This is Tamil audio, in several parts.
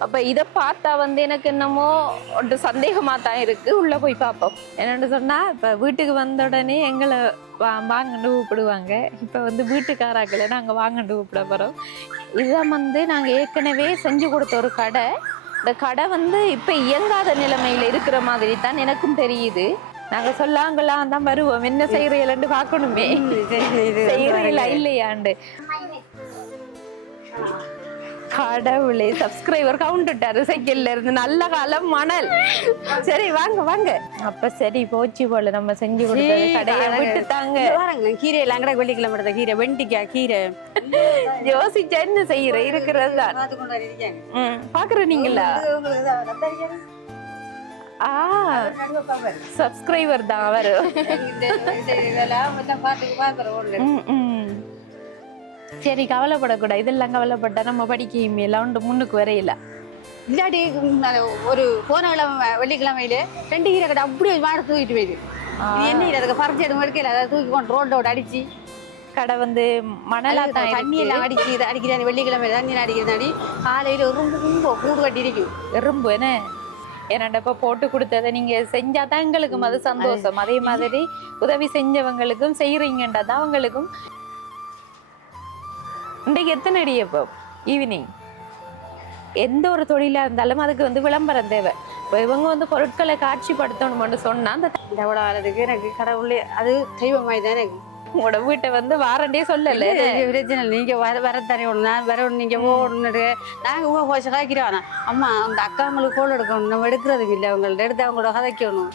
அப்ப இத பார்த்தா வந்து எனக்கு என்னமோ ஒரு சந்தேகமா தான் இருக்கு. உள்ள போய் பார்ப்போம். என்னன்னு சொன்னா இப்ப வீட்டுக்கு வந்த உடனே எங்களை வா- வாங்கன்னு கூப்பிடுவாங்க. இப்ப வந்து வீட்டுக்காராக்களை நாங்க வாங்கன்னு கூப்பிட போறோம். இதுதான் வந்து நாங்க ஏற்கனவே செஞ்சு கொடுத்த ஒரு கடை. இந்த கடை வந்து இப்ப இயங்காத நிலைமையில இருக்கிற மாதிரி தான் எனக்கும் தெரியுது. நாங்க சொல்லாங்கலாம் தான் வருவோம். என்ன செய்யறீங்கன்னு பார்க்கணுமே. செய்யறீங்களா இல்லையாண்டு? கடவுளே சப்ஸ்கிரைபர் கவுண்ட் விட்டாரு சைக்கிள்ல இருந்து நல்ல காலம் மணல். சரி வாங்க வாங்க. அப்ப சரி போச்சு போல. நம்ம செஞ்சு கொடுத்தது கடையை விட்டு தாங்க பாருங்க கீரை எல்லாம் கூட வெள்ளிக்கிழமை எடுத்த கீரை வெண்டிக்காய் கீரை. யோசிச்சா என்ன செய்யற? இருக்கிறது தான். பாக்குற நீங்களா? ஆ சப்ஸ்கிரைபர் தான் அவரு. ம், ம். சரி கவலைப்படக்கூடாது. இதெல்லாம் கவலைப்பட்டா நம்ம படிக்க எல்லாம் உண்டு முன்னுக்கு வரையில. இல்லாட்டி ஒரு போன கிழமை வெள்ளிக்கிழமையில ரெண்டு கீரை கடை அப்படியே மாட தூக்கிட்டு போயிது இது என்ன அதுக்கு பறிச்சு எடுத்து எடுக்கல. அதை தூக்கி கொண்டு ரோட்டோட அடிச்சு. கடை வந்து மணலா தான் தண்ணி. எல்லாம் அடிச்சு அடிக்கிறாங்க வெள்ளிக்கிழமை தண்ணி அடிக்கிறதாடி காலையில ரொம்ப ரொம்ப கூடு கட்டி இருக்கும் எறும்பு என்ன? என்னடா இப்ப போட்டு கொடுத்ததை நீங்க செஞ்சாதான் எங்களுக்கும் அது சந்தோஷம். அதே மாதிரி உதவி செஞ்சவங்களுக்கும் செய்யறீங்கன்றா தான் அவங்களுக்கும் இன்றைக்கு எத்தனை அடி இப்போ ஈவினிங் எந்த ஒரு தொழிலா இருந்தாலும் அதுக்கு வந்து விளம்பரம் தேவை. இப்போ இவங்க வந்து பொருட்களை காட்சிப்படுத்தணும்னு சொன்னா அந்த இந்த விட வரதுக்கு எனக்கு கடவுளே அது தெய்வமாய் தான் எனக்கு. உங்களோட வீட்டை வந்து வாரண்டே சொல்லல. பிரச்சனை இல்லை. நீங்க வர வர ஒன்று நான் வர ஒன்று நீங்க போகணுன்னு நாங்க ஊ போய் கதைக்கிறோம் அம்மா அந்த அக்காங்களுக்கு கோல் எடுக்கணும். நம்ம எடுக்கிறதும் இல்லை. அவங்கள்ட்ட எடுத்து அவங்களோட கதைக்கணும்.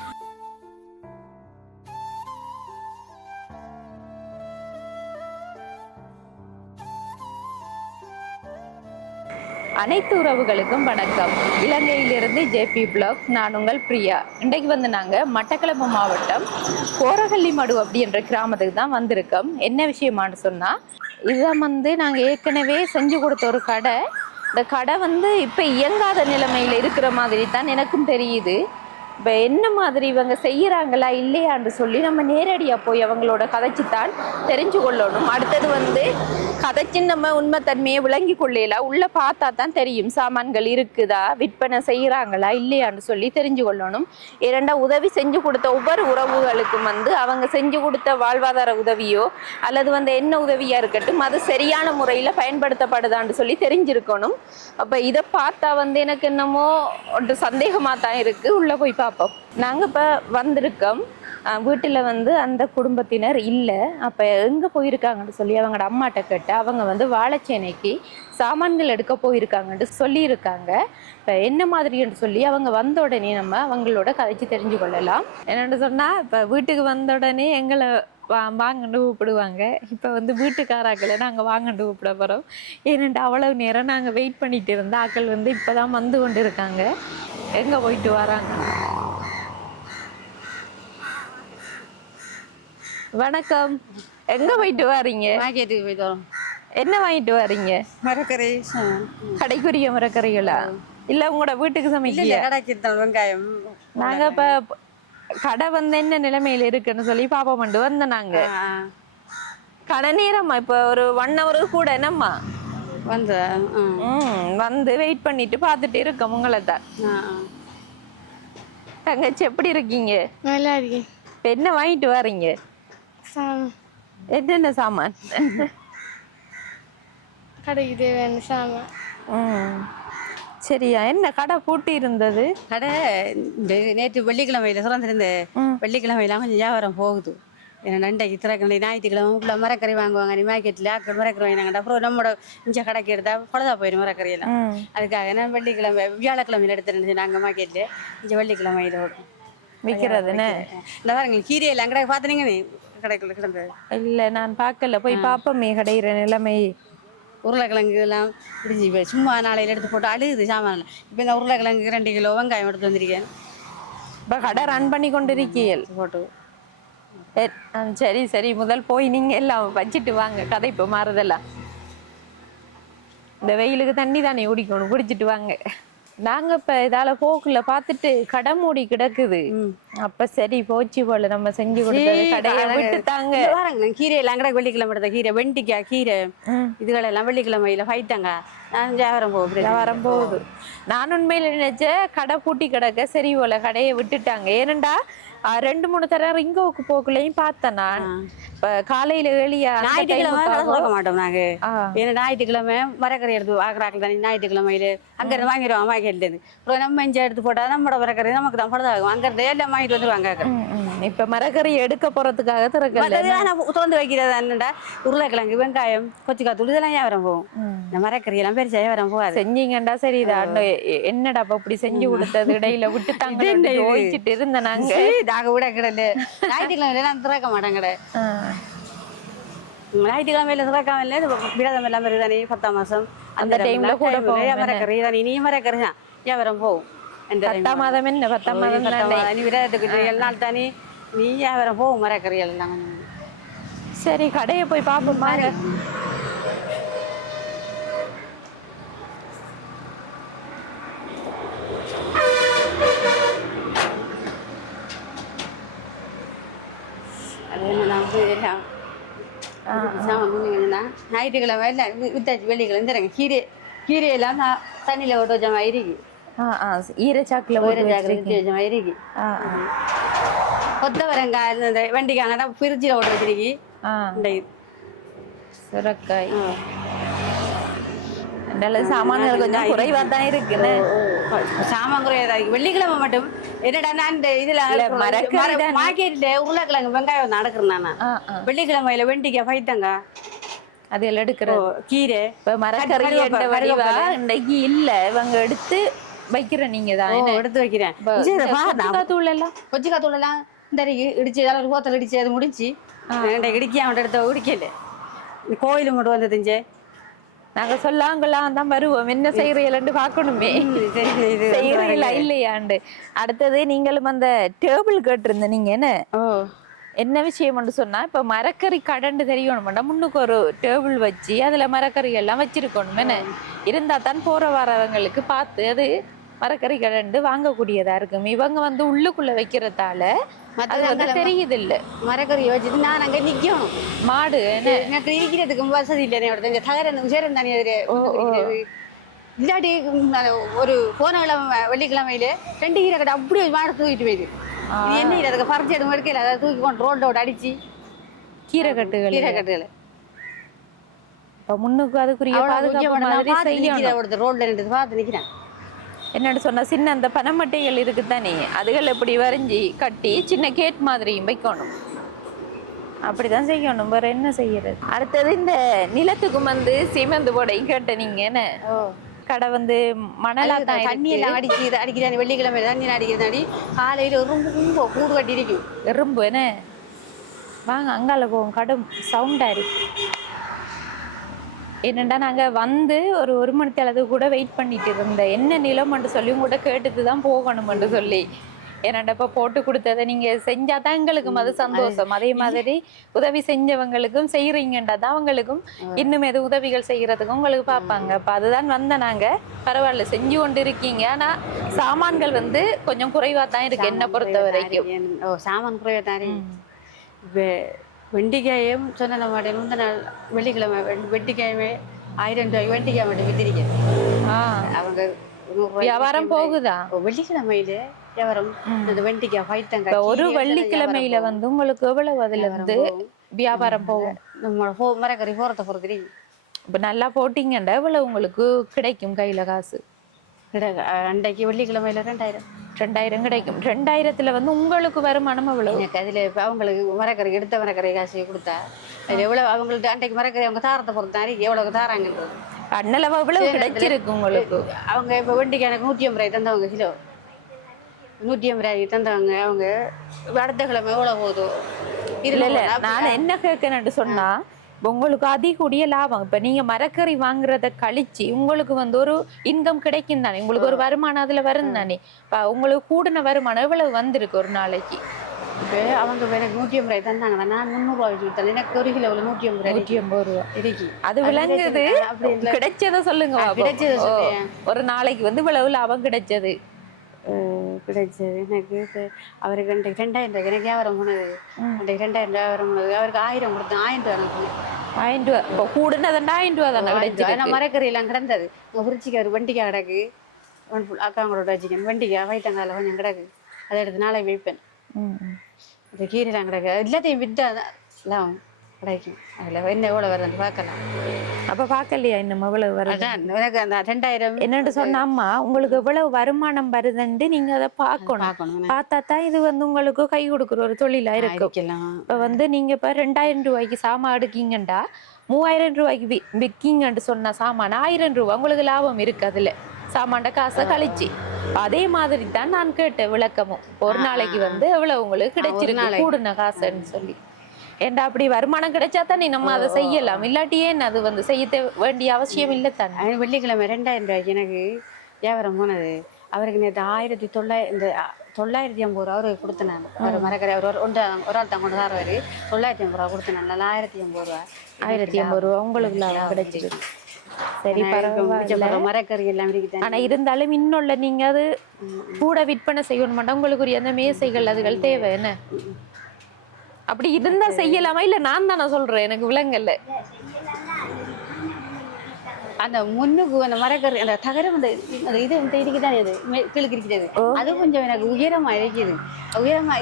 அனைத்து உறவுகளுக்கும் வணக்கம். இலங்கையிலிருந்து ஜேபி பிளாக் நான் உங்கள் பிரியா. இன்றைக்கு வந்து நாங்கள் மட்டக்களப்பு மாவட்டம் கோரகல்லி மடு அப்படின்ற கிராமத்துக்கு தான் வந்திருக்கோம். என்ன விஷயமான்னு சொன்னால் இதை வந்து நாங்கள் ஏற்கனவே செஞ்சு கொடுத்த ஒரு கடை. இந்த கடை வந்து இப்போ இயங்காத நிலைமையில் இருக்கிற மாதிரி தான் எனக்கும் தெரியுது. இப்போ என்ன மாதிரி இவங்க செய்கிறாங்களா இல்லையான்னு சொல்லி நம்ம நேரடியாக போய் அவங்களோட கதைச்சுத்தான் தெரிஞ்சு கொள்ளணும். அடுத்தது வந்து கதைச்சு நம்ம உண்மைத்தன்மையை விளங்கி கொள்ளையில உள்ளே பார்த்தா தான் தெரியும். சாமான்கள் இருக்குதா? விற்பனை செய்கிறாங்களா இல்லையான்னு சொல்லி தெரிஞ்சு கொள்ளணும். இரண்டா உதவி செஞ்சு கொடுத்த ஒவ்வொரு உறவுகளுக்கும் வந்து அவங்க செஞ்சு கொடுத்த வாழ்வாதார உதவியோ அல்லது வந்து என்ன உதவியாக இருக்கட்டும் அது சரியான முறையில் பயன்படுத்தப்படுதான்னு சொல்லி தெரிஞ்சிருக்கணும். அப்போ இதை பார்த்தா வந்து எனக்கு என்னமோ ஒரு சந்தேகமாக தான் இருக்குது உள்ளே போய் பார்ப்போம் நாங்கள் இப்போ வந்திருக்கோம். வீட்டில் வந்து அந்த குடும்பத்தினர் இல்லை. அப்போ எங்கே போயிருக்காங்கன்னு சொல்லி அவங்களோட அம்மாட்ட கேட்டு அவங்க வந்து வாழைச்சேனைக்கு சாமான்கள் எடுக்க போயிருக்காங்கன்ட்டு சொல்லியிருக்காங்க. இப்போ என்ன மாதிரின்னு சொல்லி அவங்க வந்த உடனே நம்ம அவங்களோட கதைச்சு தெரிஞ்சு கொள்ளலாம். என்னென்னு சொன்னால் இப்போ வீட்டுக்கு வந்த உடனே எங்களை வா வாங்கன்னு கூப்பிடுவாங்க. இப்போ வந்து வீட்டுக்காராக்களை நாங்கள் வாங்கன்னு கூப்பிட போகிறோம் ஏனென்றால் அவ்வளவு நேரம் நாங்கள் வெயிட் பண்ணிட்டு இருந்த ஆக்கள் வந்து இப்போ தான் வந்து கொண்டு இருக்காங்க எங்கே போயிட்டு வராங்க? வணக்கம். எங்கே போயிட்டு வாரீங்க? மார்க்கெட்டுக்கு போயிட்டு வரோம். என்ன வாங்கிட்டு வாரீங்க? மரக்கறி. கடைக்குரிய மரக்கறிகளா? இல்லை உங்களோட வீட்டுக்கு இல்லை சமைக்க கடைக்கு எடுத்தோம் வெங்காயம். நாங்க இப்ப கடை வந்து என்ன நிலைமையில இருக்குன்னு சொல்லி பாப்பா மண்டு வந்த நாங்க. கடை நேரம்மா இப்ப ஒரு ஒன் ஹவர் கூட என்னம்மா? வந்து வந்து வெயிட் பண்ணிட்டு பார்த்துட்டு இருக்கோம் உங்களை தான். தங்கச்சி எப்படி இருக்கீங்க? நல்லா இருக்கேன். இப்ப என்ன வாங்கிட்டு வாரீங்க? என்னென்ன சாமான்? கடைக்கு தேவையான சாமான். ம். சரியா என்ன கடை பூட்டி இருந்தது? கடை இந்த நேற்று வெள்ளிக்கிழமையில திறந்திருந்த ம். வெள்ளிக்கிழமையெல்லாம் கொஞ்சம் வியாபாரம் போகுது. ஏன்னா நண்டைக்கு திறக்கணும் ஞாயிற்றுக்கிழமை ஃபுல்லாக மரக்கறி வாங்குவாங்க நீ மார்க்கெட்டில் ஆக்கள் மரக்கறி வாங்கினாங்க அப்புறம் நம்மளோட இஞ்ச கடைக்கு எடுத்தா பொழுதா போயிடும் மரக்கறியெல்லாம் அதுக்காக நான் வெள்ளிக்கிழமை வியாழக்கிழமையில எடுத்துருந்துச்சு நாங்கள் மார்க்கெட்டில் இங்கே வெள்ளிக்கிழமையில. ஓடும் விற்கிறதுன்னு இந்த பாருங்க கீரையில் அங்கே பார்த்தீங்க நீ? கடைக்குள்ள கிடந்தது இல்ல நான் பார்க்கல போய் பாப்போமே கடையிற நிலைமை. உருளைக்கிழங்கு எல்லாம் பிடிச்சி போய். சும்மா நாளையில் எடுத்து போட்டு அழுகுது சாமான். இப்போ இந்த உருளைக்கிழங்கு ரெண்டு கிலோ வெங்காயம் எடுத்து வந்திருக்கேன். இப்ப கடை ரன் பண்ணி கொண்டிருக்கீள் போட்டு. எ- ஆ, சரி சரி. முதல் போய் நீங்க எல்லாம் வச்சுட்டு வாங்க. கதை இப்போ மாறுதெல்லாம் இந்த வெயிலுக்கு தண்ணி தானே குடிக்கணும். குடிச்சிட்டு வாங்க. நாங்க இப்ப இதால போக்குல பார்த்துட்டு கடை மூடி கிடக்குது. அப்ப சரி போச்சு போல. நம்ம செஞ்சு கொடுத்தது கடையை விட்டுட்டாங்க. கீரை எல்லாம் கூட வெள்ளிக்கிழமை எடுத்த கீரை வெண்டிக்காய் கீரை. இதுகளெல்லாம் வெள்ளிக்கிழமையில ஃபைட்டாங்க நான் வியாபாரம் போக வியாபாரம் போகுது. நான் உண்மையில நினைச்ச கடை பூட்டி கிடக்க சரி போல கடையை விட்டுட்டாங்க. ஏனண்டா ரெண்டு மூணு தடவை ரிங்கோவுக்கு போக்குலையும் பார்த்தேன் நான். இப்ப காலையில அந்த ஞாயிற்றுக்கிழமை திறக்க மாட்டோம் நாங்க. ஏன்னா ஞாயிற்றுக்கிழமை மரக்கறி எடுத்து வாக்குறாக்கள் தானே ஞாயிற்றுக்கிழமையில அங்க இருந்து வாங்கிடுவோம் வாங்கிட்டு அப்புறம் நம்ம இஞ்சி எடுத்து போட்டா நம்மளோட மரக்கறி நமக்கு தான் படுதாகும் அங்க இருந்து எல்லாம் வாங்கிட்டு வந்து வாங்க. இப்ப மரக்கறி எடுக்க போறதுக்காக திறக்கல. திறந்து வைக்கிறது. என்னடா உருளைக்கிழங்கு வெங்காயம் கொச்சிக்காத்தூள் இதெல்லாம் வியாபாரம் போகும். இந்த மரக்கறி எல்லாம் பெருசா வியாபாரம் போகாது. செஞ்சீங்கண்டா சரிதான் எ- என்னடா அப்ப இப்படி செஞ்சு கொடுத்தது? இடையில இது என்ன இது? யோசிச்சுட்டு இருந்தேன் நாங்க. நாங்க விட கிடல ஞாயிற்றுக்கிழமையில திறக்க மாட்டேன் கடை ஆ. ஞாயிற்றுக்கிழமையில திறக்காம இல்லை விரதம் எல்லாம் வருது தானே பத்தாம் மாசம். அந்த timeல கூட மரக்கறி தானே நீ மரக்கறி தான் வியாபாரம் போகும் பத்தாம் மாதம் என்ன? பத்தாம் மாதம் நீ விரதத்துக்கு நாள் தானே. நீ வியாபாரம் போகும் மரக்கறி எல்லாம். சரி கடையை போய் பாப்போம் பாரு அது என்ன நான் வந்து எல்லாம் சாமான் முன்னுங்கன்னா ஞாயிற்றுக்கிழமை எல்லாம் வித்தாச்சு வெள்ளிக்கிழமை தரங்க கீரை கீரையெல்லாம் நான் தண்ணியில் இருக்கு ஆ ஆ ஈரச்சாக்குல ஒரு ஆ ஆ. கொத்தவரங்காய் இந்த வெண்டிக்காங்கன்னா ஃப்ரிட்ஜில் ஓட்ட வச்சிருக்கி இந்த. சுரக்காய் சாமான்கள் கொஞ்சம் குறைவா தான் இருக்குன்னு சாமான். வெள்ளிக்கிழமை மட்டும் என்னடா நான் இந்த இதுல இல்ல, மரக்கறி தானே. மார்க்கெட்ல உருளைக்கிழங்கு வெங்காயம் நடக்கிறேன் நான் வெள்ளிக்கிழமையில வெண்டிக்காய் பைத்தங்க அதில் எடுக்கிறது கீரை. இப்ப மரக்கறி என்ற வடிவா. இன்னைக்கு இல்ல. இவங்க எடுத்து வைக்கிற நீங்க தான். எடுத்து வைக்கிறேன். சரி, இதை பாரு, நான் தூள் எல்லாம் கொச்சிக்காய் தூளெல்லாம் இந்த இடிச்சு ஏதாவது ஒரு கோத்தல் இடிச்சு அது முடிச்சு இன்றைக்கு இடிக்க அவன் எடுத்த இடிக்கல இந்த கோயிலு மட்டும் வந்ததுஞ்சே நாங்க சொல்லாங்கலாம் தான் வருவோம். என்ன சரி, இது செய்யறீங்களா இல்லையாண்டு? அடுத்தது நீங்களும் அந்த டேபிள் கேட்டிருந்த நீங்க என்ன என்ன விஷயம்னு சொன்னா இப்ப மரக்கறி கடண்டு தெரியணும்னா முன்னுக்கு ஒரு டேபிள் வச்சு அதுல மரக்கறி எல்லாம் வச்சிருக்கணும் என்ன? இருந்தா தான் போற வரவங்களுக்கு பார்த்து அது மரக்கறி கடண்டு வாங்கக்கூடியதா இருக்கும். இவங்க வந்து உள்ளுக்குள்ள வைக்கிறதால அது வந்து தெரியுது இல்ல மரக்கறியை வச்சுட்டு நான் அங்கே நிற்கணும் மாடு என்ன? எனக்கு இருக்கிறதுக்கு வசதி இல்லை என்னோட இந்த தகர சேரம் தானே இல்லாட்டி ஒரு போன கிழமை வெள்ளிக்கிழமையில ரெண்டு கீரை கடை அப்படியே மாடு தூக்கிட்டு போயிது. இது என்ன இல்லை அதுக்கு பறிச்சு எதுவும் எடுக்கல. அதை தூக்கி கொண்டு ரோட்டோட அடிச்சு. கீரை கட்டுகள் கீரை கட்டுகளை. இப்ப முன்னுக்கு அதுக்குரிய பாதுகாப்பு மாதிரி செய்யணும். ரோட்ல நின்று பார்த்து நிற்கிறேன் என்னன்னு சொன்னா சின்ன அந்த பனமட்டைகள் இருக்குதானே? அதுகள் இப்படி வரைஞ்சி கட்டி சின்ன கேட் மாதிரியும் வைக்கணும். அப்படிதான் செய்யணும். வேற என்ன செய்யறது? அடுத்தது இந்த நிலத்துக்கும் வந்து சிமெண்ட் போடையும் கேட்ட நீங்க என்ன கடை வந்து மணலா தான். எல்லாம் அடிச்சு இது அடிக்கிறாங்க வெள்ளிக்கிழமை தண்ணி அடிக்கிறதாடி காலையில ரொம்ப ரொம்ப கூடு கட்டி இருக்கும் எறும்பு என்ன? வாங்க அங்கால போவோம். கடும் சவுண்டா இருக்கு. என்னடா நாங்க வந்து ஒரு ஒரு மணி அளவு கூட வெயிட் பண்ணிட்டு இருந்தேன். என்ன நிலம்னு சொல்லி உங்கள்கிட்ட கேட்டுட்டு தான் போகணும்னு சொல்லி. ஏன்னாண்டா இப்ப போட்டு கொடுத்ததை நீங்க செஞ்சாதான் எங்களுக்கும் அது சந்தோஷம். அதே மாதிரி உதவி செஞ்சவங்களுக்கும் செய்யறீங்கன்றா தான் அவங்களுக்கும் இன்னும் எது உதவிகள் செய்யறதுக்கும் உங்களுக்கு பார்ப்பாங்க. அப்ப அதுதான் வந்த நாங்க. பரவாயில்ல செஞ்சு கொண்டு இருக்கீங்க ஆனா சாமான்கள் வந்து கொஞ்சம் குறைவா தான் இருக்கு என்ன பொறுத்த வரைக்கும். ஓ சாமான் குறைய தாரி வெண்டிக்காயும் சொன்ன மாட்டேன் முந்த நாள் வெள்ளிக்கிழமை வெண்டிக்காயுமே ஆயிரம் ரூபாய் வெண்டிக்காய் மட்டும் வித்திரிக்கேன். அவங்க வியாபாரம். போகுதா? ஓ, வெள்ளிக்கிழமையில வியாபாரம் இந்த வெண்டிக்காய் பைத்தங்காய் ஒரு வெள்ளிக்கிழமையில வந்து உங்களுக்கு எவ்வளவு அதுல. வந்து வியாபாரம் போகும். வியாபாரம் போகும்? நம்ம போ மரக்கறி போறத பொறுத்து இப்ப நல்லா போட்டீங்கண்டா எவ்வளவு உங்களுக்கு கிடைக்கும் கையில காசு? அன்றைக்கு வெள்ளிக்கிழமையில ரெண்டாயிரம். ரெண்டாயிரம் கிடைக்கும். ரெண்டாயிரத்துல வந்து உங்களுக்கு வருமானம் எவ்வளவு? எனக்கு அதில் இப்போ அவங்களுக்கு மரக்கறி எடுத்த மரக்கறி காசு கொடுத்தா அதில் எவ்வளோ அவங்கள்ட்ட அன்றைக்கு மரக்கறி அவங்க தாரத்தை பொறுத்து தான் எவ்வளோ தாராங்கன்றது அண்ணளவு எவ்வளவு கிடைச்சிருக்கு உங்களுக்கு. அவங்க இப்போ வண்டிக்கு எனக்கு நூற்றி ஐம்பது ரூபாய் தந்தவங்க கிலோ. நூற்றி ஐம்பது ரூபாய்க்கு தந்தவங்க அவங்க அடுத்த கிழமை எவ்வளோ இல்ல இதில் இல்ல நான் என்ன கேட்கணும்னு சொன்னா இப்ப உங்களுக்கு அதிகூடிய லாபம். இப்ப நீங்க மரக்கறி வாங்குறத கழிச்சு உங்களுக்கு வந்து ஒரு இன்கம் கிடைக்கும் தானே. உங்களுக்கு ஒரு வருமானம் அதுல வரும் தானே. இப்ப உங்களுக்கு கூடின வருமானம் எவ்வளவு வந்திருக்கு ஒரு நாளைக்கு? இப்போ அவங்க எனக்கு நூற்றி ஐம்பது ரூபாய் தந்தாங்க நான் முந்நூறுரூவா வச்சு கொடுத்தேன். எனக்கு ஒரு கிலோவில் நூற்றி ஐம்பது ரூபாய் நூற்றி ஐம்பது ரூபா. இருக்கு. அது விளங்குது. கிடைச்சத சொல்லுங்க. கிடைச்சத. ஒரு நாளைக்கு வந்து இவ்வளவு லாபம் கிடைச்சது. கிடைச்சது எனக்கு அவருக்கு ரெண்டு ரெண்டாயிரம் ரூபாய் எனக்கு வியாபாரம் போனது. அன்றைக்கு ரெண்டாயிரம் ரூபாய் வியாபாரம் போனது. அவருக்கு ஆயிரம் கொடுத்தேன் ஆயிரம் ரூபாய் ஆயிரம் ரூபா இப்போ கூடுனதுண்டா ஆயிரம் ரூபா தானே ஆனா கிடைச்சிருக்கு மரக்கறி எல்லாம் கிடந்தது. ஃப்ரிட்ஜுக்கு ஒரு வண்டிக்காய் கிடக்கு. அக்காங்களோட வச்சுக்கணும் வண்டிக்காய் வயிற்றங்கால கொஞ்சம் கிடக்கு. அதை எடுத்து நாளை வைப்பேன். இந்த கீரைலாம் கிடக்கு. எல்லாத்தையும் விட்டா தான் கிடைக்கும் அதில் என்ன எவ்வளோ வருதுன்னு பார்க்கலாம். அப்ப பார்க்கலையா இன்னும் எவ்வளவு வருது? எனக்கு அந்த ரெண்டாயிரம் என்னன்னு சொன்னா அம்மா உங்களுக்கு எவ்வளவு வருமானம் வருதுன்னு நீங்க அதை பார்க்கணும். பார்க்கணும். பார்த்தா தான் இது வந்து உங்களுக்கு கை கொடுக்குற ஒரு தொழிலா இருக்கும். இருக்கலாம் இப்ப வந்து நீங்க இப்ப ரெண்டாயிரம் ரூபாய்க்கு சாமான் எடுக்கீங்கண்டா மூவாயிரம் ரூபாய்க்கு வி விற்கீங்கன்னு சொன்ன சாமான் ஆயிரம் ரூபாய் உங்களுக்கு லாபம் இருக்கு அதுல. சாமான்ட காசை கழிச்சு. அதே மாதிரி தான் நான் கேட்டேன் விளக்கமும். ஒரு நாளைக்கு வந்து எவ்வளவு உங்களுக்கு கிடைச்சிருக்கு. கூடுன காசுன்னு சொல்லி. ஏன்டா அப்படி வருமானம் கிடைச்சா தானே நம்ம அதை செய்யலாம். இல்லாட்டி ஏன் அது வந்து செய்ய வேண்டிய அவசியம் இல்லை தானே? வெள்ளிக்கிழமை ரெண்டாயிரம் ரூபாய்க்கு எனக்கு வியாபாரம் போனது. அவருக்கு நேற்று ஆயிரத்தி தொள்ளாயிரம் இந்த தொள்ளாயிரத்தி ஐம்பது ரூபா அவருக்கு கொடுத்தேன் அவர் மரக்கரை அவர் ஒரு ஒன்று ஒரு ஆள் தான் கொண்டு தருவார் தொள்ளாயிரத்தி ஐம்பது ரூபா கொடுத்தேன் நல்லா ஆயிரத்தி ஐம்பது ரூபா. ஆயிரத்தி ஐம்பது ரூபா. உங்களுக்கு லாபம் கிடைச்சிருக்கு சரி மரக்கறி எல்லாம் இருக்குது ஆனா இருந்தாலும் இன்னுள்ள நீங்க அது கூட விற்பனை செய்யணும் மாட்டோம் உங்களுக்குரிய அந்த மேசைகள் அதுகள் தேவை என்ன? அப்படி இருந்தா செய்யலாமா? இல்ல நான் தானே சொல்றேன் எனக்கு விலங்கல்ல. அந்த முன்னுக்கு அந்த மரக்கறி அந்த தகரம் அந்த இது வந்து இருக்குதானே அது மே- கீழுக்கு இருக்கிறது அது கொஞ்சம் எனக்கு உயரமா இருக்குது உயரமா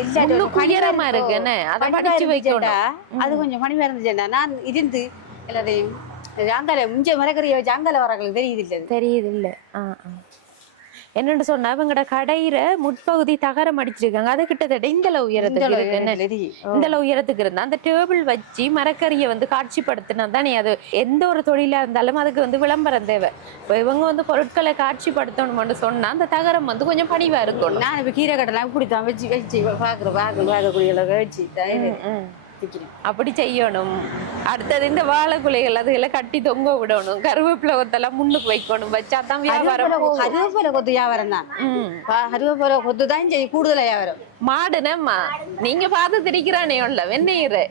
பனிவா உயரமா. இருக்கு என்ன? அதை படிச்சு இருந்துச்சுடா, அது கொஞ்சம் பணிவா இருந்துச்சுடா நான் இருந்து எல்லாத்தையும் இது அங்கால முஞ்ச மரக்கறியை அங்கால வரங்களுக்கு தெரியுது இல்ல. தெரியுது இல்ல. ஆ, ஆ. என்னன்னு சொன்னா இவங்கட கடையில முற்பகுதி தகரம் அடிச்சிருக்காங்க. அது கிட்டத்தட்ட இந்த அளவு உயரத்துக்கு இந்த இருக்கு. அளவு தெரியும். இந்த அளவு உயரத்துக்கு இருந்தா அந்த டேபிள் வச்சு மரக்கறியை வந்து காட்சிப்படுத்தினா தானே அது எந்த ஒரு தொழிலா இருந்தாலும் அதுக்கு வந்து விளம்பரம் தேவை. இப்போ இவங்க வந்து பொருட்களை காட்சிப்படுத்தணும்னு சொன்னா அந்த தகரம் வந்து கொஞ்சம் பணிவா இருக்கணும். நான் இப்ப கீரை கட்டலாம் இப்படி தான் வச்சு வச்சு பாக்குறேன் பார்க்க பார்க்கக்கூடிய அளவுக்கு வச்சு அப்படி செய்யணும். அடுத்தது இந்த வாழைக்குலைகள் அதுகளை கட்டி தொங்க விடணும். கருவேப்பிலை கொத்தெல்லாம் முன்னுக்கு வைக்கணும். வச்சா தான் வியாபாரம் கருவேப்பிலை கொத்து வியாபாரம் தான். கருவேப்பிலை கொத்து தான் கூடுதலா வியாபாரம். மாடு நம்மா. நீங்க பார்த்து திரிக்கிறானே உள்ள வெந்நீர்.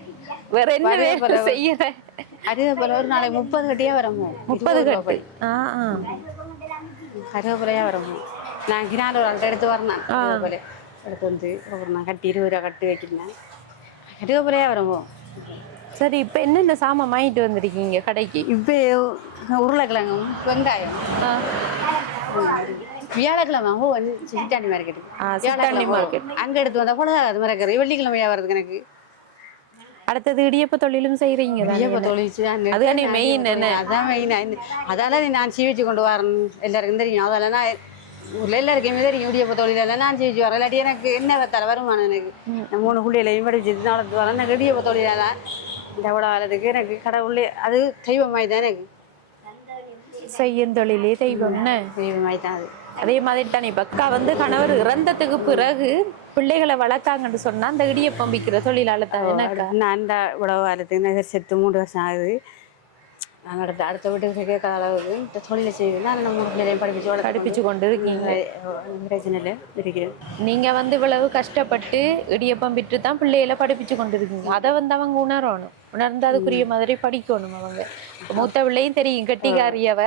வேற என்ன வேலை செய்யற? கருவேப்பிலை ஒரு நாளைக்கு முப்பது கட்டியா வரமோ முப்பது கட்டு. கருவேப்பிலையா வரமோ நான் கிணால் ஒரு எடுத்து வரணும் கருவேப்பிலை எடுத்து வந்து நான் கட்டி இருபது ரூபா கட்டி வைக்கிறேன். கருவேப்பிலையா வரமோ சரி இப்ப என்னென்ன சாமான் வாங்கிட்டு வந்திருக்கீங்க கடைக்கு? இப்போ உருளைக்கிழங்கும் வெங்காயம். வியாழக்கிழமை ஓ சிட்டாண்டி மார்க்கெட் சிட்டாண்டி market. அங்க எடுத்து வந்தா கூட அது மறக்கிறது வெள்ளிக்கிழமை வியாபாரத்துக்கு எனக்கு. அடுத்தது இடியப்ப தொழிலும் செய்றீங்க தானே? ஐயப்ப தொழிச்சு அதுதானே main என்ன? அதான் மெயின் அதால நான் சீவிச்சு கொண்டு வரேன் எல்லாருக்கும் தெரியும். அதால நான் ஊர்ல எல்லாருக்குமே தெரியும் இடியப்ப தொழில நான் சீவிச்சு வரேன் இல்லாட்டி எனக்கு என்ன வைத்தால வருமானம் எனக்கு. மூணு பிள்ளைகளையும் படிச்சு நடத்து வரேன். எனக்கு இடியப்ப தொழிலால இந்த விட காலத்துக்கு எனக்கு கடவுளே அது தெய்வமாய் தான் எனக்கு. செய்யும் தொழிலே தெய்வம் என்ன? தெய்வமாய் தான் அது. அதே மாதிரி தானே இப்ப அக்கா வந்து கணவர் இறந்ததுக்கு பிறகு பிள்ளைகளை வளர்க்காங்கன்னு சொன்னா அந்த இடியப்பம் விற்கிற தொழிலாளர் தான் நான் இந்த உடவு காலத்துக்கு நகர் செத்து மூன்று வருஷம் ஆகுது. நான் அடுத்த அடுத்த வீட்டுக்கு கேட்காத அளவுக்கு இந்த தொழிலை செய்து நான் நம்ம பிள்ளைகளையும் படிப்பிச்சு படிப்பிச்சு கொண்டு இருக்கீங்க பிரச்சனையில் இருக்கிறேன் நீங்க வந்து இவ்வளவு கஷ்டப்பட்டு இடியப்பம் விட்டு தான் பிள்ளைகளை படிப்பிச்சு கொண்டு இருக்கீங்க அதை வந்து அவங்க உணரணும் உணர்ந்து அதுக்குரிய மாதிரி படிக்கணும் அவங்க மூத்த பிள்ளையும் தெரியும் கெட்டிக்காரியவ.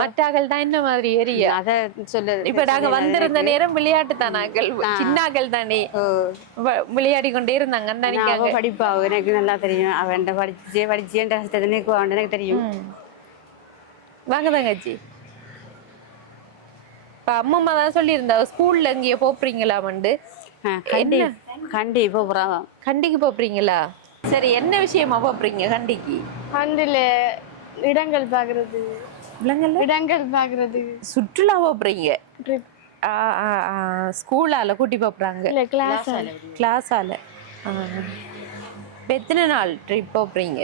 மற்றாக்கள் தான் என்ன மாதிரி ஏரியா அதை சொல்ல இப்ப நாங்க வந்திருந்த நேரம் விளையாட்டு தானாக்கள் சின்னாக்கள் தானே. விளையாடி கொண்டே இருந்தாங்க நினைக்காங்க படிப்பா. அவ எனக்கு நல்லா தெரியும். அவன் படிச்சு படிச்சு என்ற கஷ்டத்தை நீக்குவான் எனக்கு தெரியும். வாங்க தங்கச்சி. இப்ப அம்மம்மா தான் சொல்லியிருந்தா ஸ்கூல்ல எங்கேயோ போறீங்களாமண்டு ஆ, கண்டி கண்டி போறான் கண்டிக்கு போறீங்களா சரி என்ன விஷயமா போறீங்க கண்டிக்கு? அண்டில் இடங்கள் பார்க்கறது இல்லைங்கல்ல இடங்கள் பார்க்கறது சுற்றுலா போறீங்க. ட்ரிப். ஸ்கூலால கூட்டி போறாங்க. இல்லை கிளாஸ் கிளாஸால எத்தனை நாள் ட்ரிப் போறீங்க?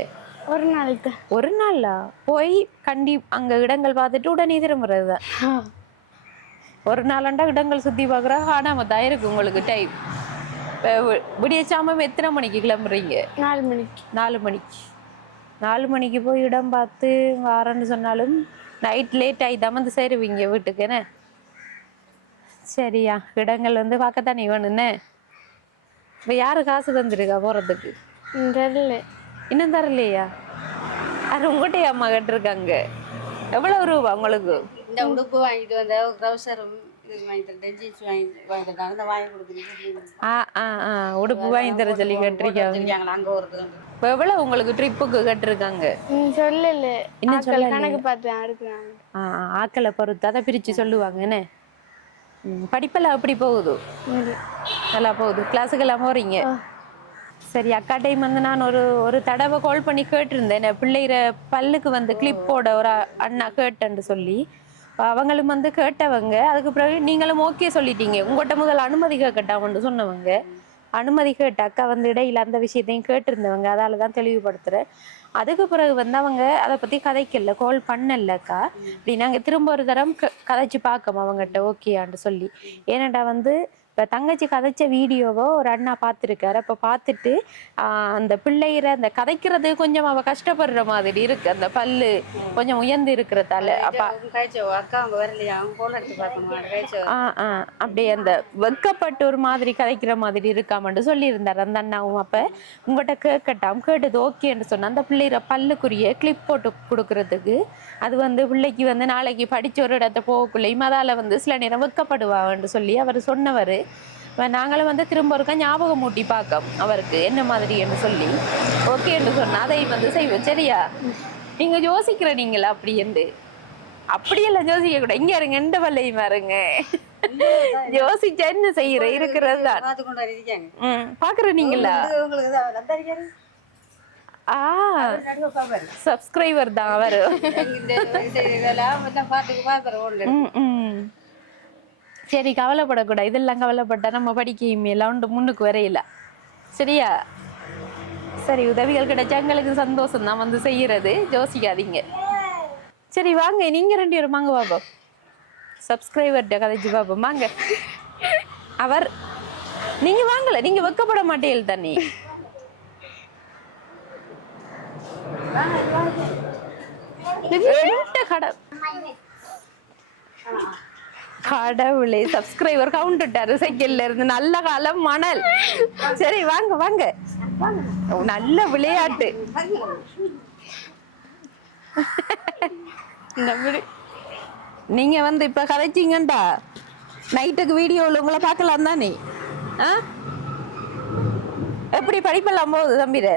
ஒரு நாளைக்கு. ஒரு நாளா? போய் கண்டி அங்க இடங்கள் பார்த்துட்டு உடனே திரும்புறது தான் ஒரு நாளாண்டா இடங்கள் சுத்தி பார்க்குறா. காணாம தான் இருக்கு உங்களுக்கு டைம் விடியச்சாமம் எத்தனை மணிக்கு கிளம்புறீங்க? நாலு மணிக்கு. நாலு மணிக்கு. நாலு மணிக்கு போய் இடம் பார்த்து வாரேன்னு சொன்னாலும் நைட் லேட் ஆகி தான் வந்து சேருவீங்க வீட்டுக்கு என்ன? சரியா இடங்கள் வந்து பார்க்கத்தானே வேணும்னே இப்போ யாரு காசு தந்துருக்கா போகிறதுக்கு ம், தெரியல இன்னும் தரலையா? அது உங்கள்கிட்ட அம்மா கேட்டிருக்காங்க. எவ்வளவு ரூபா உங்களுக்கு? இந்த உடுப்பு வாங்கிட்டு வந்த ஆ உடுப்பு வாங்கி தர சொல்லி கேட்டிருக்காங்க. அங்க ஒருத்தர் இப்போ எவ்வளவு உங்களுக்கு ட்ரிப்புக்கு கட்டிருக்காங்க? சொல்லல. ஆட்கள் சொல்லலையா? கணக்கு பார்த்து தான் எடுக்கிறாங்க ஆ, ஆக்களை பொறுத்து. அதை பிரிச்சு சொல்லுவாங்க. என்ன? படிப்பெல்லாம் எப்படி போகுது. நல்லா போகுது. கிளாஸுக்கெல்லாம் போறீங்க? சரி அக்கா டைம் வந்து நான் ஒரு ஒரு தடவை கால் பண்ணி கேட்டிருந்தேன். என்ன பிள்ளைகிற பல்லுக்கு வந்து கிளிப்போட ஒரு அண்ணா கேட்டேன்னு சொல்லி. அவங்களும் வந்து கேட்டவங்க. அதுக்கு பிறகு நீங்களும் ஓகே சொல்லிட்டீங்க. உங்கள்கிட்ட முதல்ல அனுமதி கேட்கட்டாமன்னு சொன்னவங்க. அனுமதி கேட்டு அக்கா வந்து இடையில அந்த விஷயத்தையும் கேட்டிருந்தவங்க. அதால தான் தெளிவுபடுத்துறேன். அதுக்கு பிறகு வந்து அவங்க அதை பத்தி கதைக்கல கால் பண்ணலக்கா. அப்படி நாங்க திரும்ப ஒரு தரம் க- கதைச்சு பார்க்கோம் அவங்ககிட்ட ஓகேயான்னு சொல்லி. ஏன்னாடா வந்து இப்போ தங்கச்சி கதைச்ச வீடியோவை ஒரு அண்ணா பார்த்துருக்காரு. அப்போ பார்த்துட்டு ஆஹ், அந்த பிள்ளைகிற அந்த கதைக்கிறது கொஞ்சம் அவ கஷ்டப்படுற மாதிரி இருக்கு. அந்த பல்லு கொஞ்சம் உயர்ந்து இருக்கிறதால. அப்ப அப்படியே அந்த வெக்கப்பட்டு ஒரு மாதிரி கதைக்கிற மாதிரி இருக்காமன்னு சொல்லியிருந்தார் அந்த அண்ணாவும். அப்ப உங்கள்கிட்ட கேட்கட்டாம். கேட்டது ஓகேன்னு சொன்னா. அந்த பிள்ளைகிற பல்லுக்குரிய கிளிப் போட்டு கொடுக்கறதுக்கு அது வந்து பிள்ளைக்கு வந்து நாளைக்கு படிச்ச ஒரு இடத்த போகக்குள்ளேயும் அதால வந்து சில நேரம் வெக்கப்படுவான்னு சொல்லி அவர் சொன்னவர். நாங்களும் வந்து திரும்ப ஒருக்கா ஞாபகம் மூட்டி பார்க்க அவருக்கு. என்ன மாதிரின்னு சொல்லி. ஓகேன்னு சொன்னா அதை வந்து செய்வோம். சரியா? நீங்க யோசிக்கிற நீங்களா அப்படி என்று. அப்படியெல்லாம் யோசிக்க கூட இங்க இருங்க எந்த பல்லையும் பாருங்க யோசிச்சா என்ன செய்யற? இருக்கிறது தான். பாக்குற நீங்களா? சப்ஸ்கிரைபர் தான் அவரு சரி கவலைப்படக்கூடாது. இதெல்லாம் கவலைப்பட்டா நம்ம படிக்க எல்லாம் உண்டு முன்னுக்கு வரையில சரியா? சரி உதவிகள் கிடைச்சா எங்களுக்கு சந்தோஷம் தான் வந்து செய்யறது. யோசிக்காதீங்க. சரி வாங்க. நீங்க ரெண்டு பேரும் வாங்க பாப்போம் சப்ஸ்கிரைபர்கிட்ட கதைச்சு பாப்போம். வாங்க. அவர் நீங்க வாங்கல. நீங்க வெக்கப்பட மாட்டீர்கள் தண்ணி. கடை கடவுளே சப்ஸ்கிரைபர் கவுண்ட் விட்டாரு சைக்கிள்ல இருந்து. நல்ல காலம் மணல். சரி வாங்க வாங்க. நல்ல விளையாட்டு. நீங்க வந்து இப்ப கதைச்சீங்கண்டா? நைட்டுக்கு வீடியோவில் உங்களை பார்க்கலாம் தானே? ஆ? எப்படி படிப்பெல்லாம் போகுது தம்பிர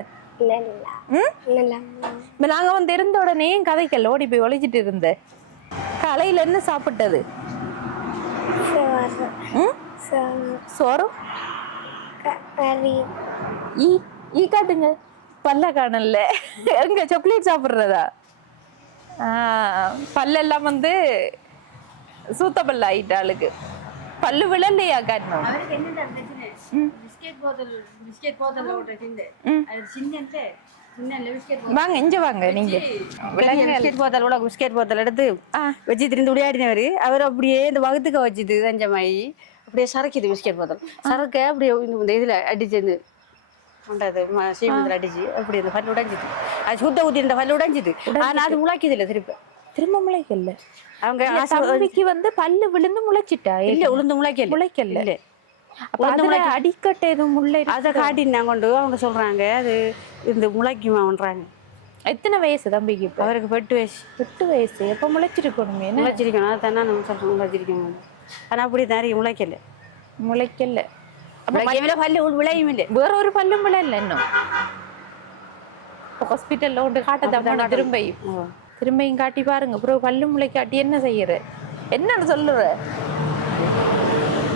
இப்ப நாங்க வந்து இருந்த உடனே கதைக்கல ஓடி போய் ஒழிச்சிட்டு இருந்த காலையில என்ன சாப்பிட்டது? சோறு? ஈ ஈ காட்டுங்க. பல்ல காணல. எங்க சாக்லேட் சாப்பிடுறதா? ஆ, பல்லெல்லாம் வந்து சூத்த பல்ல ஆயிட்டாளுக்கு பல்லு விழலையா காட்டணும் அவருக்கு பிரச்சனை? பிஸ்கெட் போத்தல் பிஸ்கெட் சின்னன்ட்டு சின்ன வாங்க இங்க வாங்க நீங்க. பிஸ்கெட் போத்தல் கூட பிஸ்கெட் போத்தல் எடுத்து. வச்சு திருந்து விளையாடினவர். அவர் அப்படியே இந்த வகுத்துக்க வச்சுது தஞ்சமாயி. அப்படியே சரக்குது பிஸ்கெட் போத்தல் சரக்க அப்படியே இந்த இதுல அடிச்சு சீமந்தில் அடிச்சு அப்படி இந்த பல்லு உடைஞ்சிது. அது சுத்த ஊத்தி இந்த பல்லு உடைஞ்சிது. ஆனா அது முளைக்குது இல்ல திருப்பி. திரும்ப முளைக்கல. அவங்க தம்பிக்கு வந்து பல்லு விழுந்து முளைச்சிட்டா இல்ல உளுந்து முளைக்கல. முளைக்கல. இல்ல. அதுல அடிக்கட்டை எதுவும் முள்ளை அதை காட்டினாங்க கொண்டு அவங்க சொல்றாங்க அது இந்த முளைக்குமான்றாங்க. எத்தனை வயசு தம்பிக்கு இப்ப? அவருக்கு பெட்டு வயசு. எட்டு வயசு. எப்ப முளைச்சிருக்கணுமே என்ன? முளைச்சிருக்கணும். அதை தானே நம்ம சொல்றோம் முளைச்சிருக்கணும். ஆனா அப்படி நிறைய முளைக்கல. முளைக்கல. பல்லு விளையும் இல்லை. வேற ஒரு பல்லும் விழல இன்னும் ஹாஸ்பிட்டல்ல கொண்டு காட்ட தப்பான திரும்பியும் திரும்பியும் காட்டி பாருங்க. அப்புறம் பல்லு முளைக்காட்டி என்ன செய்யற? என்னன்னு சொல்லுற?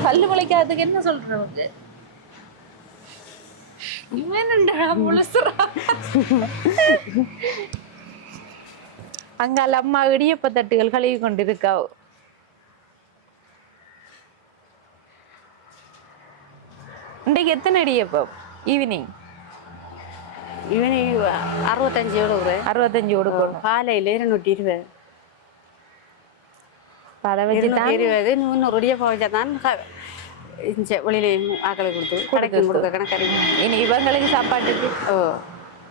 பல்லு முளைக்காததுக்கு என்ன சொல்றவங்க அங்கால அம்மா இடியப்ப தட்டுகள் கழுவி கொண்டிருக்காவோ இன்றைக்கு எத்தனை இடியப்பம்? ஈவினிங் இவனு அறுபத்தஞ்சு எவ்வளவு அறுபத்தஞ்சு கொடுக்கணும் காலையில இருநூற்றி இருபது. அதை வச்சு இருபது முந்நூறு இடியப்பம் வச்சா தான் க- இந்த வெளியில ஆக்களை கொடுத்து கடைக்கு கொடுக்க கணக்கறி இனி இவங்களுக்கு சாப்பாட்டுக்கு. ஓ.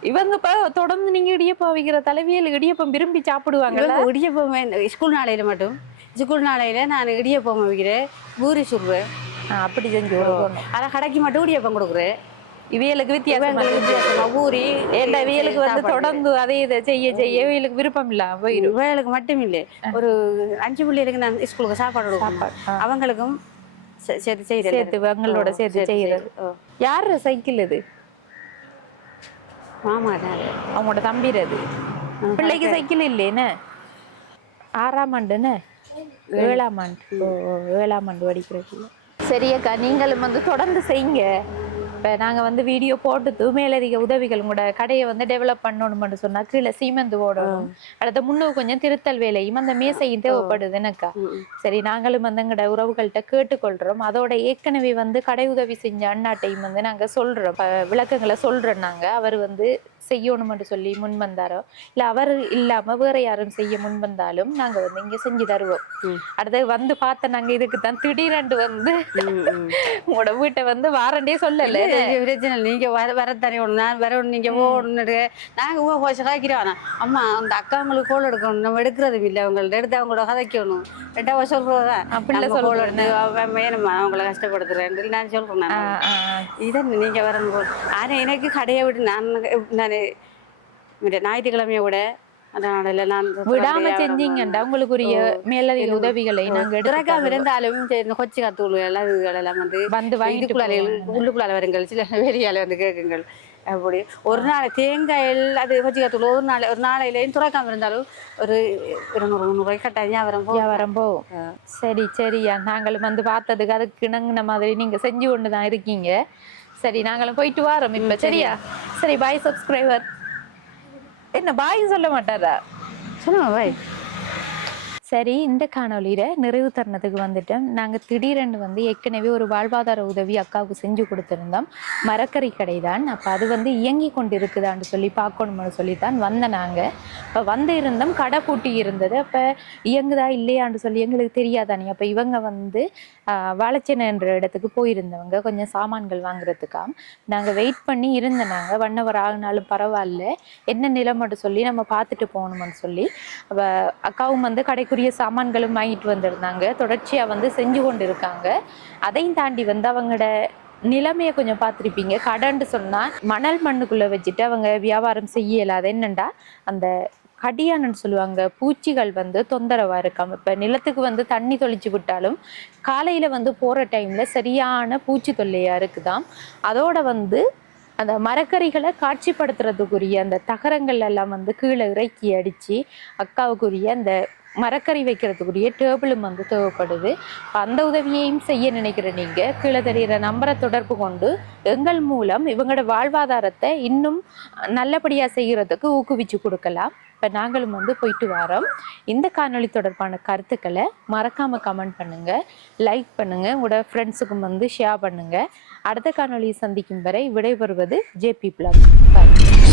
இவங்க இப்ப தொடர்ந்து நீங்க இடியப்பம் வைக்கிற தலைவியல் இடியப்பம் விரும்பி சாப்பிடுவாங்கல்ல? இவங்க இடியப்பம் ஸ்கூல் நாளையில மட்டும். ஸ்கூல் நாளையில நான் இடியப்பம் வைக்கிறேன். பூரி சுடுவேன் அப்படி செஞ்சு அதை கடைக்கு மட்டும் இடியப்பம் கொடுக்குறேன். இவியலுக்கு வித்தியாசமா பூரி ஏன்டா இவியலுக்கு வந்து. தொடர்ந்து அதை இதை செய்ய செய்ய இவியலுக்கு விருப்பம் இல்ல போயிடும் இவங்களுக்கு மட்டும் இல்லை. ஒரு அஞ்சு பிள்ளைகளுக்கு நான் ஸ்கூலுக்கு சாப்பாடு கொடுக்கணும். அவங்களுக்கும் சேர்த்து செய்யறது சேர்த்து இவங்களோட சேர்த்து செய்யறது. யாரு சைக்கிள் இது? மாமா அவங்களோட தம்பிரது பிள்ளைக்கு சைக்கிள் இல்லைன்னு ஆறாம் ஆண்டுன்னு ஏழாம் ஆண்டு. ஏழாம் ஆண்டு படிக்கிறது சரி அக்கா நீங்களும் வந்து தொடர்ந்து செய்யுங்க. இப்போ நாங்கள் வந்து வீடியோ போட்டுட்டு மேலதிக உதவிகள் உங்களோட கடையை வந்து டெவலப் பண்ணணும்னு சொன்னா கீழே சீமெந்து போடணும் அடுத்த முன்னுக்கு கொஞ்சம் திருத்தல் வேலையும் அந்த மேசையும் தேவைப்படுது எனக்கா. சரி நாங்களும் வந்து எங்களோட உறவுகள்கிட்ட கேட்டுக்கொள்றோம். அதோட ஏற்கனவே வந்து கடை உதவி செஞ்ச அண்ணாட்டையும் வந்து நாங்க சொல்றோம். விளக்கங்களை சொல்றோம் நாங்க. அவர் வந்து செய்யணும்னு சொல்லி முன் வந்தாரோ? இல்ல அவர் இல்லாம வேற யாரும் செய்ய முன் வந்தாலும் நாங்க வந்து இங்க செஞ்சு தருவோம். ம். அடுத்து வந்து பார்த்த நாங்க இதுக்கு தான் திடீரென்று வந்து உங்களோட வீட்டை வந்து வாரண்டே சொல்லல. பிரச்சனை. நீங்க வர வர ஒன்று நான் வர ஒன்று நீங்க ஓடுன்னு நாங்க ஊ கொஞ்சம் காய்க்கிறோம் அம்மா அந்த அக்காங்களுக்கு கோல் எடுக்கணும். நம்ம எடுக்கிறதும் இல்லை. அவங்கள்ட்ட எடுத்து அவங்களோட கதைக்கணும். ரெண்டாவது சொல்றதுதான். அப்படில நம்ம கோல் சொல்றேன். எடுத்து அவன் மேனம்மா அவங்கள கஷ்டப்படுத்துறேன். நான் ஆ, இதான் நீங்க வரும்போது ஆனா எனக்கு கடையை விட்டு நான் நான் இந்த ஞாயிற்றுக்கிழமையை விட அதனால நான் விடாம செஞ்சீங்கண்டா உங்களுக்குரிய மேலதிக உதவிகளை நாங்க எடுத்து திறக்காம தருவோம். இருந்தாலும் கொச்சி எல்லாம் இதுகள் எல்லாம் வந்து வந்து. உள்ளுக்குள்ளால வருங்கள் சில வெளியால வந்து கேட்குங்கள் அப்படி ஒரு நாள் தேங்காய் எல்லாம் அது கொச்சி ஒரு நாள் ஒரு நாளையிலையும் துறக்காம இருந்தாலும் ஒரு இருநூறு முந்நூறுவாய்க்கு கட்டாயம். வியாபாரம் போகும் சரி சரியா நாங்களும் வந்து பார்த்ததுக்கு அதுக்கு இணங்கின மாதிரி நீங்க செஞ்சு கொண்டு தான் இருக்கீங்க சரி நாங்களும் போயிட்டு வரோம். இப்ப சரியா? சரி பாய் சப்ஸ்கிரைபர் என்ன பாய் சொல்ல மாட்டாரா? சொல்லுங்க பாய் சரி இந்த காணொளியில நிறைவு தருணத்துக்கு வந்துட்டோம் நாங்க திடீரென்று வந்து ஏற்கனவே ஒரு வாழ்வாதார உதவி அக்காவுக்கு செஞ்சு கொடுத்துருந்தோம். மரக்கறி கடை தான் அப்ப அது வந்து இயங்கி கொண்டு இருக்குதான்னு சொல்லி பார்க்கணும்னு சொல்லி தான் வந்த நாங்க. அப்ப வந்து இருந்தோம். கடை பூட்டி இருந்தது. அப்ப இயங்குதா இல்லையான்னு சொல்லி எங்களுக்கு தெரியாதானே அப்ப இவங்க வந்து ஆஹ், வாழைச்சேனை என்ற இடத்துக்கு போயிருந்தவங்க. கொஞ்சம் சாமான்கள் வாங்குறதுக்காக நாங்க வெயிட் பண்ணி இருந்த நாங்க. வண்ணவர் ஆகினாலும் பரவாயில்ல. என்ன நிலைமைன்னு சொல்லி நம்ம பார்த்துட்டு போகணும்னு சொல்லி அக்காவும் வந்து கடைக்குரிய சாமான்களும் வாங்கிட்டு வந்திருந்தாங்க. தொடர்ச்சியாக வந்து செஞ்சு கொண்டு இருக்காங்க அதையும் தாண்டி வந்து அவங்களோட நிலைமையை கொஞ்சம் பார்த்துருப்பீங்க. கடன்ட்டு சொன்னால் மணல் மண்ணுக்குள்ளே வச்சுட்டு அவங்க வியாபாரம் செய்யலை. அது என்னண்டா? அந்த கடியானன்னு சொல்லுவாங்க. பூச்சிகள் வந்து தொந்தரவாக இருக்காம. இப்போ நிலத்துக்கு வந்து தண்ணி தொளிச்சு விட்டாலும் காலையில் வந்து போகிற டைமில் சரியான பூச்சி தொல்லையாக இருக்குதாம். அதோட வந்து அந்த மரக்கறிகளை காட்சிப்படுத்துறதுக்குரிய அந்த தகரங்கள் எல்லாம் வந்து கீழே இறக்கி அடித்து அக்காவுக்குரிய அந்த மரக்கறி வைக்கிறதுக்குரிய டேபிளும் வந்து தேவைப்படுது. அந்த உதவியையும் செய்ய நினைக்கிற நீங்கள் கீழே தெரிகிற நம்பரை தொடர்பு கொண்டு எங்கள் மூலம் இவங்களோட வாழ்வாதாரத்தை இன்னும் நல்லபடியாக செய்கிறதுக்கு ஊக்குவிச்சு கொடுக்கலாம். இப்போ நாங்களும் வந்து போயிட்டு வரோம். இந்த காணொளி தொடர்பான கருத்துக்களை மறக்காமல் கமெண்ட் பண்ணுங்கள் லைக் பண்ணுங்கள் உங்களோட ஃப்ரெண்ட்ஸுக்கும் வந்து ஷேர் பண்ணுங்கள் அடுத்த காணொளியை சந்திக்கும் வரை விடைபெறுவது ஜேபி பிளாக். பாய்